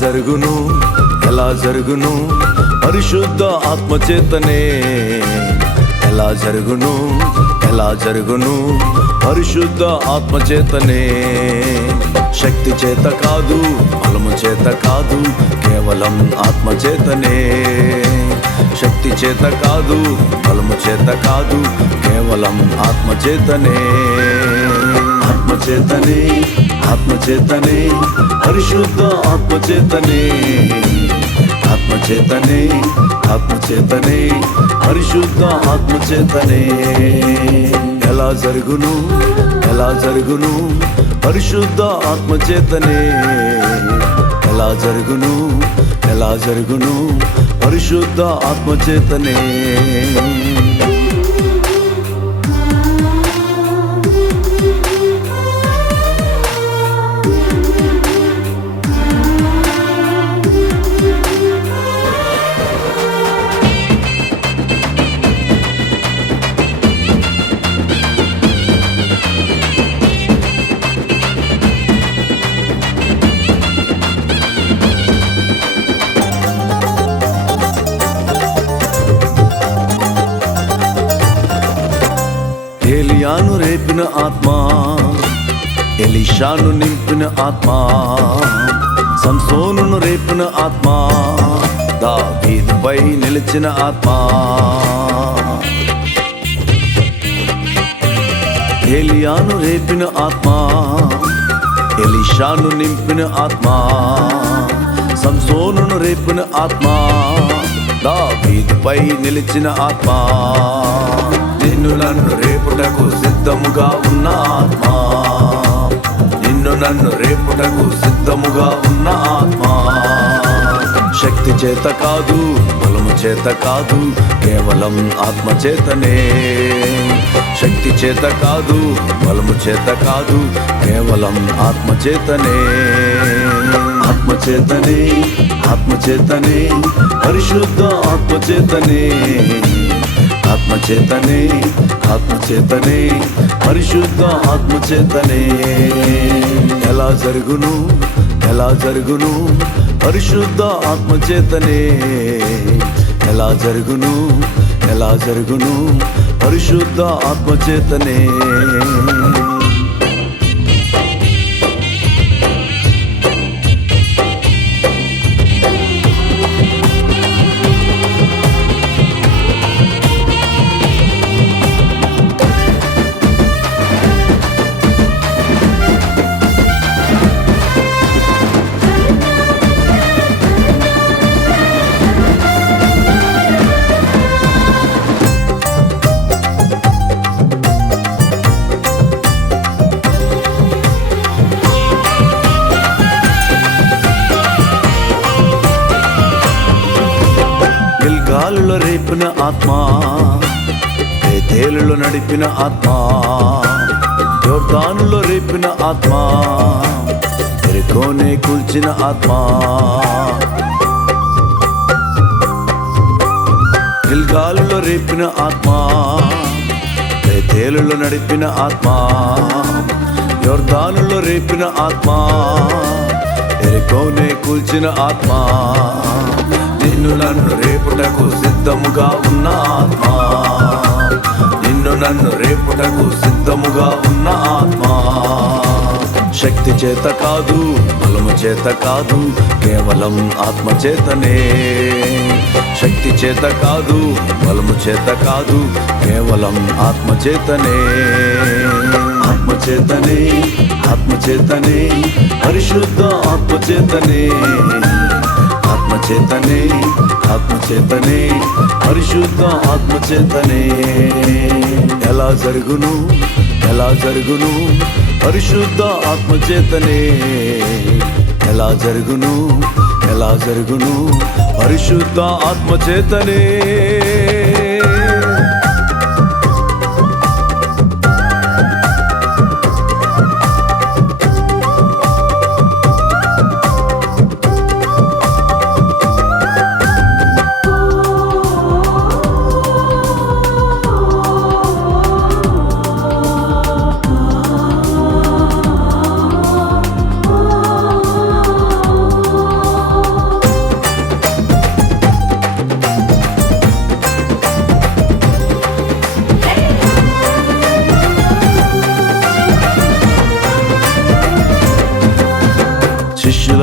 జరుగును ఎలా జరుగును పరిశుద్ధ ఆత్మచేతనే ఎలా జరుగును పరిశుద్ధ ఆత్మచేతనే శక్తి చేత కాదు బలము చేత కాదు కేవలం ఆత్మచేతనే శక్తి చేత కాదు బలము చేత కాదు కేవలం ఆత్మచేతనే ఆత్మచేతనే ఆత్మచేతనే పరిశుద్ధ ఆత్మచేతనే ఆత్మచేతనే ఆత్మచేతనే పరిశుద్ధ ఆత్మచేతనే ఎలా జరుగును పరిశుద్ధ ఆత్మచేతనే ఎలా జరుగును పరిశుద్ధ ఆత్మచేతనే ఏలియాను రేపిన ఆత్మ ఎలీషాను నింపిన ఆత్మ సంసోనును రేపిన ఆత్మ దావీదుపై నిలిచిన ఆత్మ ఏలియాను రేపిన ఆత్మ ఎలీషాను నింపిన ఆత్మ సంసోనును రేపిన ఆత్మ దావీదుపై నిలిచిన ఆత్మ నిన్ను నన్ను రేపుటకు సిద్ధముగా ఉన్న ఆత్మ నిన్ను నన్ను రేపుటకు సిద్ధముగా ఉన్న ఆత్మ శక్తి చేత కాదు బలము చేత కాదు కేవలం ఆత్మచేతనే శక్తి చేత కాదు బలము చేత కాదు కేవలం ఆత్మచేతనే ఆత్మచేతనే ఆత్మచేతనే పరిశుద్ధ ఆత్మచేతనే ఆత్మచేతనే ఆత్మచేతనే పరిశుద్ధ ఆత్మచేతనే ఎలా జరుగును పరిశుద్ధ ఆత్మచేతనే ఎలా జరుగును పరిశుద్ధ ఆత్మచేతనే గిల్గాలులో రేపిన ఆత్మ బేతేలులో నడిపిన ఆత్మ యోర్దానులో రేపిన ఆత్మ ఎరికోనే కూల్చిన ఆత్మ గిల్గాలులో రేపిన ఆత్మ బేతేలులో నడిపిన ఆత్మ యోర్దానులో రేపిన ఆత్మ ఎరికోనే కూల్చిన ఆత్మ నిన్ను నన్ను రేపుటకు సిద్ధముగా ఉన్న ఆత్మ నిన్ను నన్ను రేపుటకు సిద్ధముగా ఉన్న ఆత్మ శక్తి చేత కాదు బలము చేత కాదు కేవలం ఆత్మచేతనే శక్తి చేత కాదు బలము చేత కాదు కేవలం ఆత్మచేతనే ఆత్మచేతనే ఆత్మచేతనే పరిశుద్ధ ఆత్మచేతనే ఆత్మచేతనే ఆత్మచేతనే పరిశుద్ధ ఆత్మచేతనే ఎలా జరుగును పరిశుద్ధ ఆత్మచేతనే ఎలా జరుగును పరిశుద్ధ ఆత్మచేతనే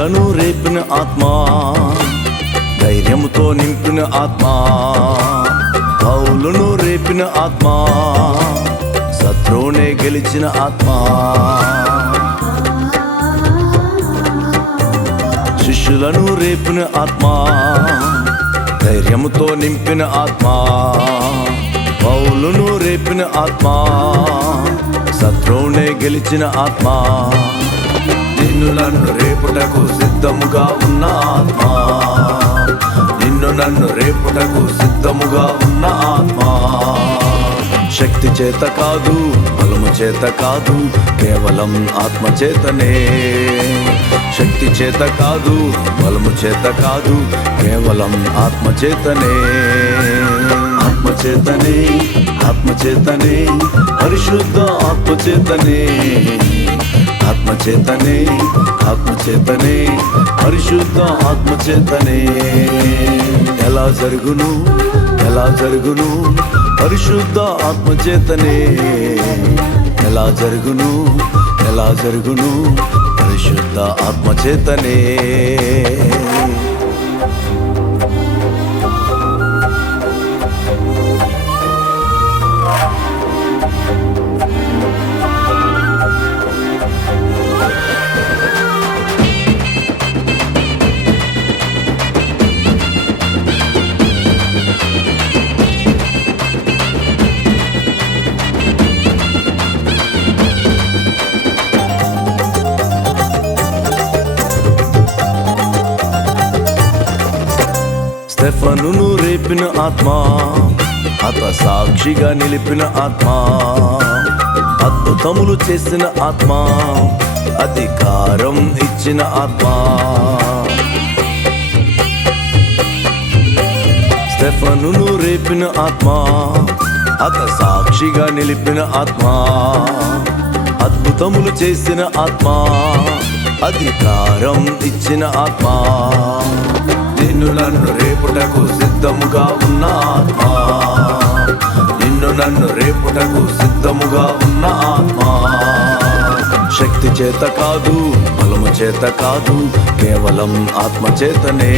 శిష్యులను రేపిన ఆత్మ, ధైర్యముతో నింపిన ఆత్మ, పౌలును రేపిన ఆత్మ, శత్రువునే గెలిచిన ఆత్మ. శిష్యులను రేపిన ఆత్మ, ధైర్యముతో నింపిన ఆత్మ, పౌలును రేపిన ఆత్మ, శత్రువునే గెలిచిన ఆత్మ. నిన్ను నన్ను రేపుటకు సిద్ధముగా ఉన్న ఆత్మ, నిన్ను నన్ను రేపుటకు సిద్ధముగా ఉన్న ఆత్మ. శక్తి చేత కాదు, బలము చేత కాదు, కేవలం ఆత్మ చేతనే. శక్తి చేత కాదు, బలము చేత కాదు, కేవలం ఆత్మ చేతనే. ఆత్మ చేతనే, ఆత్మ చేతనే, పరిశుద్ధ ఆత్మ చేతనే. ఆత్మ చేతనే, ఆత్మ చేతనే, పరిశుద్ధ ఆత్మ చేతనే. ఎలా జరుగును, ఎలా జరుగును, పరిశుద్ధ ఆత్మ చేతనే. ఎలా జరుగును, ఎలా జరుగును, పరిశుద్ధ ఆత్మ చేతనే. స్టెఫనును రేపిన ఆత్మ, అత సాక్షిగా నిలిపిన ఆత్మ, అద్భుతములు చేసిన ఆత్మ, అధికారం ఇచ్చిన ఆత్మ. స్టెఫనును రేపిన ఆత్మ, అత సాక్షిగా నిలిపిన ఆత్మ, అద్భుతములు చేసిన ఆత్మ, అధికారం ఇచ్చిన ఆత్మ. నిన్ను నన్ను రేపుటకు సిద్ధముగా ఉన్న ఆత్మ, నిన్ను నన్ను రేపుటకు సిద్ధముగా ఉన్న ఆత్మ. శక్తి చేత కాదు, బలము చేత కాదు, కేవలం ఆత్మ చేతనే.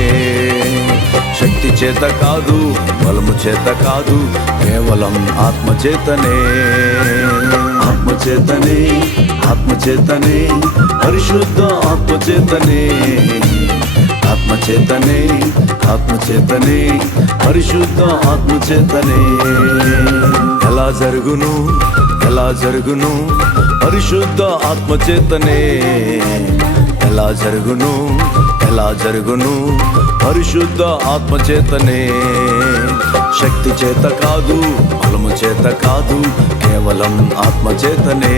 శక్తి చేత కాదు, బలము చేత కాదు, కేవలం ఆత్మ చేతనే. ఆత్మ చేతనే, ఆత్మ చేతనే, పరిశుద్ధ ఆత్మ చేతనే. ఆత్మ చేతనే, ఆత్మ చేతనే, పరిశుద్ధ ఆత్మ చేతనే. ఎలా జరుగును, ఎలా జరుగును, పరిశుద్ధ ఆత్మ చేతనే. ఎలా జరుగును, ఎలా జరుగును, పరిశుద్ధ ఆత్మ చేతనే. శక్తి చేత కాదు, బలము చేత కాదు, కేవలం ఆత్మ చేతనే.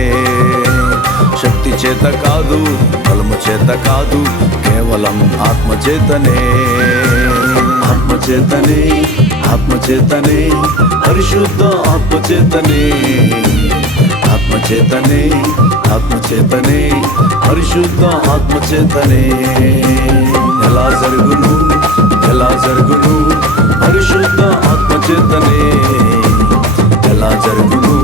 శక్తి చేత కాదు, బలము చేత కాదు, కేవలం ఆత్మ చేతనే. ఆత్మ చేతనే, ఆత్మ చేతనే, పరిశుద్ధ ఆత్మ చేతనే. ఆత్మ చేతనే, ఆత్మ చేతనే, పరిశుద్ధ ఆత్మ చేతనే. ఎలా జరుగును, ఎలా జరుగును, పరిశుద్ధ ఆత్మ చేతనే. ఎలా జరుగును,